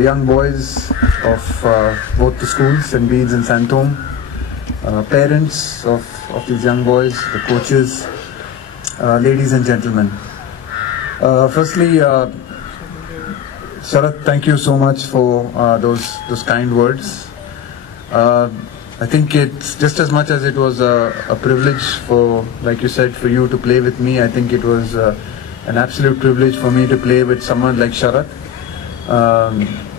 young boys of both the schools, St. Bede's and Santome, parents of these young boys, the coaches, ladies and gentlemen. Firstly, Sharat, thank you so much for those kind words. I think it's just as much as it was a privilege for, like you said, for you to play with me. I think it was an absolute privilege for me to play with someone like Sharat.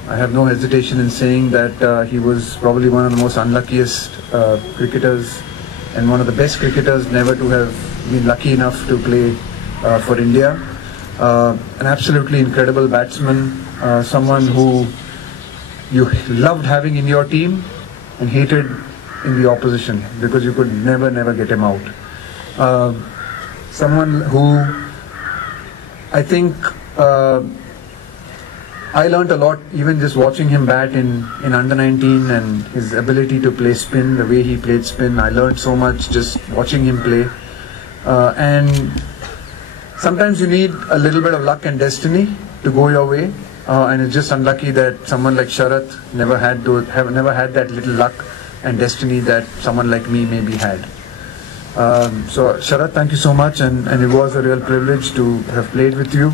I have no hesitation in saying that he was probably one of the most unluckiest cricketers and one of the best cricketers never to have been lucky enough to play for India. An absolutely incredible batsman, someone who you loved having in your team and hated in the opposition because you could never get him out. Someone who I think I learnt a lot even just watching him bat in under 19 and his ability to play spin, the way he played spin. I learnt so much just watching him play. And sometimes you need a little bit of luck and destiny to go your way. And it's just unlucky that someone like Sharat never had that little luck and destiny that someone like me maybe had. So Sharat, thank you so much, and it was a real privilege to have played with you.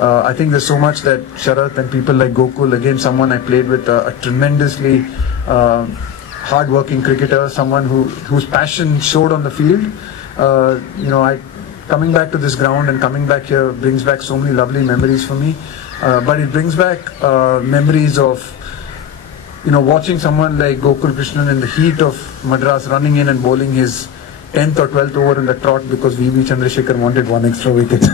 I think there's so much that Sharat and people like Gokul, again someone I played with, a tremendously hard-working cricketer, someone whose passion showed on the field. Coming back to this ground and coming back here brings back so many lovely memories for me. But it brings back memories of watching someone like Gokul Krishnan in the heat of Madras running in and bowling his 10th or 12th over in the trot because V.B. Chandrasekhar wanted one extra wicket.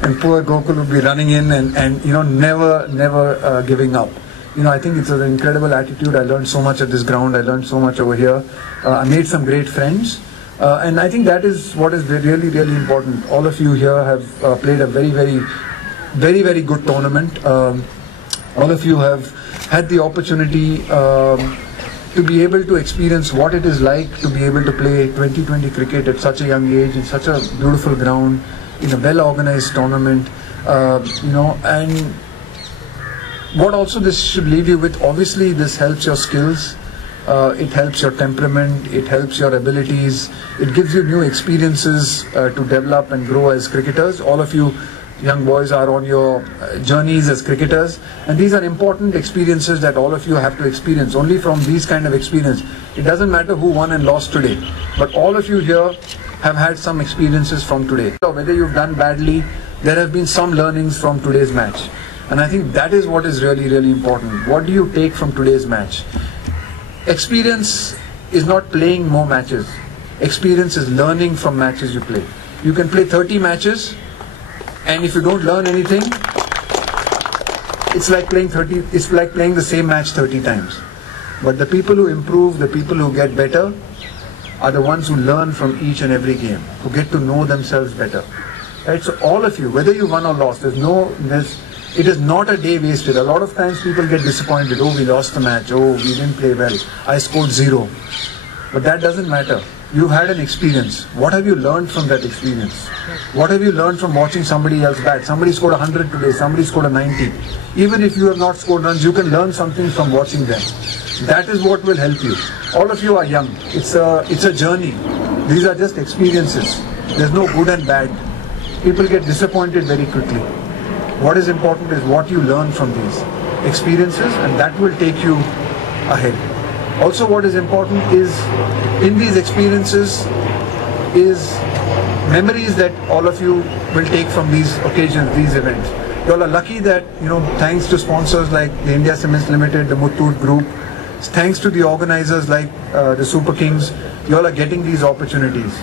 and poor Gokul would be running in and never giving up. I think it's an incredible attitude. I learned so much at this ground. I learned so much over here. I made some great friends. And I think that is what is really important. All of you here have played a very good tournament. All of you have had the opportunity to be able to experience what it is like to be able to play 2020 cricket at such a young age in such a beautiful ground in a well-organized tournament. And what also this should leave you with, obviously this helps your skills. It helps your temperament, it helps your abilities, it gives you new experiences to develop and grow as cricketers. All of you young boys are on your journeys as cricketers, and these are important experiences that all of you have to experience. Only from these kind of experience, it doesn't matter who won and lost today, but all of you here have had some experiences from today. So whether you've done badly, there have been some learnings from today's match, and I think that is what is really important. What do you take from today's match? Experience is not playing more matches. Experience is learning from matches you play. You can play 30 matches, and if you don't learn anything, it's like playing the same match 30 times. But the people who improve, the people who get better, are the ones who learn from each and every game, who get to know themselves better. Right? So all of you, whether you won or lost, it is not a day wasted. A lot of times people get disappointed. Oh, we lost the match. Oh, we didn't play well. I scored 0. But that doesn't matter. You've had an experience. What have you learned from that experience? What have you learned from watching somebody else bat? Somebody scored 100 today. Somebody scored a 90. Even if you have not scored runs, you can learn something from watching them. That is what will help you. All of you are young. It's a journey. These are just experiences. There's no good and bad. People get disappointed very quickly. What is important is what you learn from these experiences, and that will take you ahead. Also, what is important is in these experiences is memories that all of you will take from these occasions, these events. You all are lucky that, thanks to sponsors like the India Cements Limited, the Muthoot Group, thanks to the organizers like the Super Kings, you all are getting these opportunities.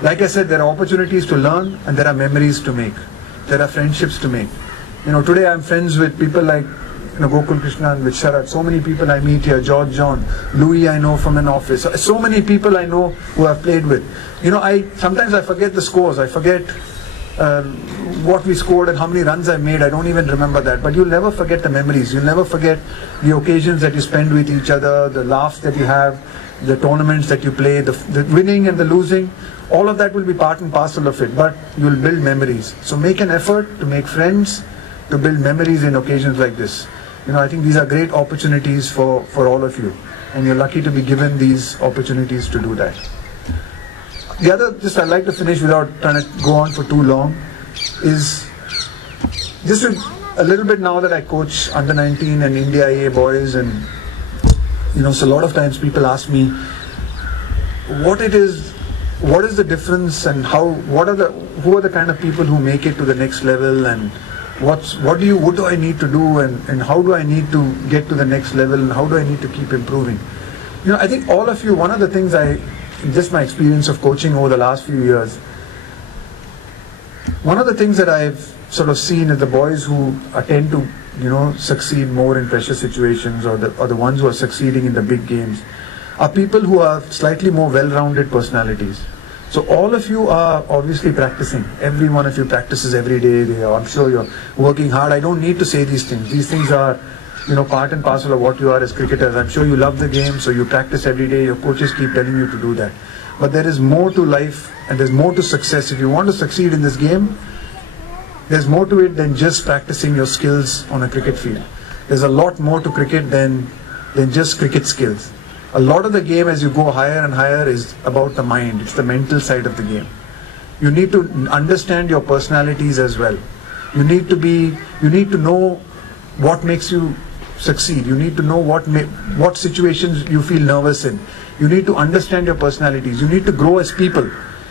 Like I said, there are opportunities to learn and there are memories to make. There are friendships to make. Today I'm friends with people like Gokul Krishnan, with Sharat, so many people I meet here, George John, Louis I know from an office, so many people I know who I've played with. Sometimes I forget the scores, I forget what we scored and how many runs I made, I don't even remember that, but you'll never forget the memories, you'll never forget the occasions that you spend with each other, the laughs that you have, the tournaments that you play, the winning and the losing. All of that will be part and parcel of it, but you'll build memories. So make an effort to make friends, to build memories in occasions like this. I think these are great opportunities for all of you, and you're lucky to be given these opportunities to do that. The other, just I'd like to finish without trying to go on for too long, is just a little bit now that I coach under 19 and India A boys, and so a lot of times people ask me what is the difference, and who are the kind of people who make it to the next level, and what do I need to do, and how do I need to get to the next level, and how do I need to keep improving? I think all of you, one of the things just my experience of coaching over the last few years, one of the things that I've sort of seen is the boys who tend to succeed more in pressure situations, or the ones who are succeeding in the big games, are people who are slightly more well-rounded personalities. So all of you are obviously practicing. Every one of you practices every day. I'm sure you're working hard. I don't need to say these things. These things are part and parcel of what you are as cricketers. I'm sure you love the game, so you practice every day. Your coaches keep telling you to do that. But there is more to life, and there's more to success. If you want to succeed in this game, there's more to it than just practicing your skills on a cricket field. There's a lot more to cricket than just cricket skills. A lot of the game, as you go higher and higher, is about the mind. It's the mental side of the game. You need to understand your personalities as well. You need to know what makes you succeed. You need to know what situations you feel nervous in. You need to understand your personalities. You need to grow as people.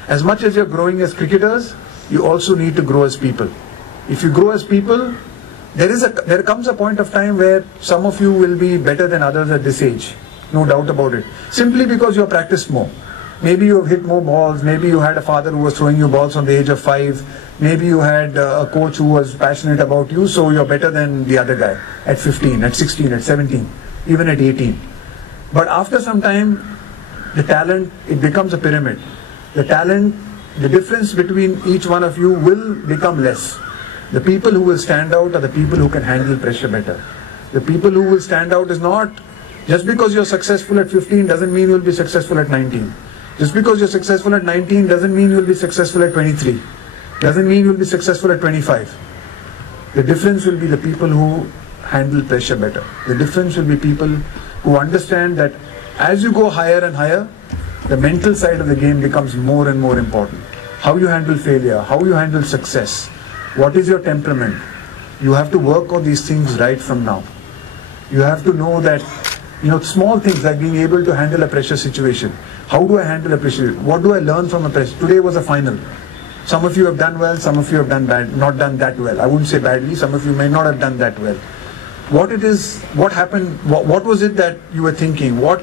As much as you're growing as cricketers, you also need to grow as people. If you grow as people, there comes a point of time where some of you will be better than others at this age. No doubt about it. Simply because you have practiced more. Maybe you have hit more balls. Maybe you had a father who was throwing you balls from the age of 5. Maybe you had a coach who was passionate about you, so you're better than the other guy at 15, at 16, at 17, even at 18. But after some time, the talent, it becomes a pyramid. The talent, the difference between each one of you will become less. The people who will stand out are the people who can handle pressure better. The people who will stand out is not, just because you're successful at 15 doesn't mean you'll be successful at 19. Just because you're successful at 19 doesn't mean you'll be successful at 23. Doesn't mean you'll be successful at 25. The difference will be the people who handle pressure better. The difference will be people who understand that as you go higher and higher, the mental side of the game becomes more and more important. How you handle failure, how you handle success, what is your temperament. You have to work on these things right from now. You have to know that small things like being able to handle a pressure situation. How do I handle a pressure? What do I learn from a pressure? Today was a final. Some of you have done well, some of you have done bad, not done that well. I wouldn't say badly, some of you may not have done that well. What happened, what was it that you were thinking? What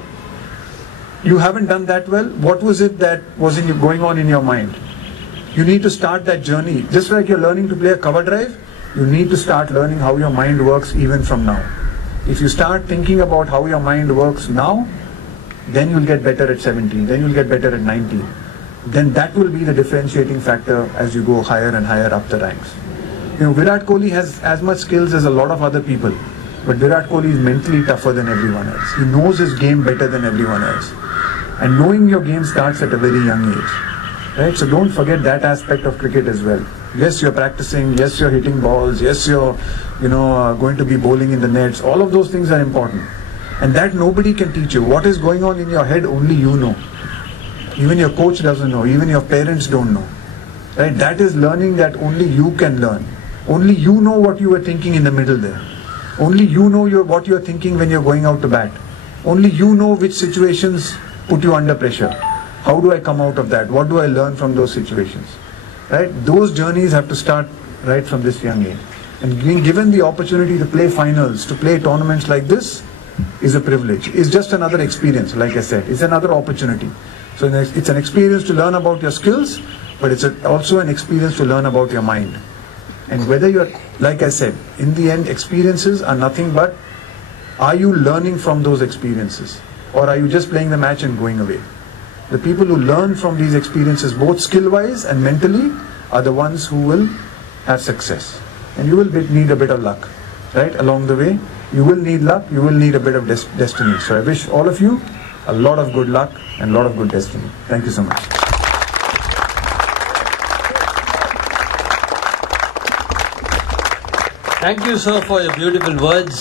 you haven't done that well? What was it that was going on in your mind? You need to start that journey. Just like you're learning to play a cover drive, you need to start learning how your mind works even from now. If you start thinking about how your mind works now, then you'll get better at 17, then you'll get better at 19. Then that will be the differentiating factor as you go higher and higher up the ranks. Virat Kohli has as much skills as a lot of other people, but Virat Kohli is mentally tougher than everyone else. He knows his game better than everyone else. And knowing your game starts at a very young age. Right? So don't forget that aspect of cricket as well. Yes, you're practicing. Yes, you're hitting balls. Yes, you're going to be bowling in the nets. All of those things are important. And that nobody can teach you. What is going on in your head, only you know. Even your coach doesn't know. Even your parents don't know. Right? That is learning that only you can learn. Only you know what you were thinking in the middle there. Only you know what you're thinking when you're going out to bat. Only you know which situations put you under pressure. How do I come out of that? What do I learn from those situations? Right? Those journeys have to start right from this young age. And being given the opportunity to play finals, to play tournaments like this, is a privilege. It's just another experience, like I said. It's another opportunity. So it's an experience to learn about your skills, but it's also an experience to learn about your mind. And whether you're, like I said, in the end, experiences are nothing but, are you learning from those experiences? Or are you just playing the match and going away? The people who learn from these experiences, both skill-wise and mentally, are the ones who will have success. And you will need a bit of luck, right? Along the way, you will need luck, you will need a bit of destiny. So I wish all of you a lot of good luck and a lot of good destiny. Thank you so much. Thank you, sir, for your beautiful words.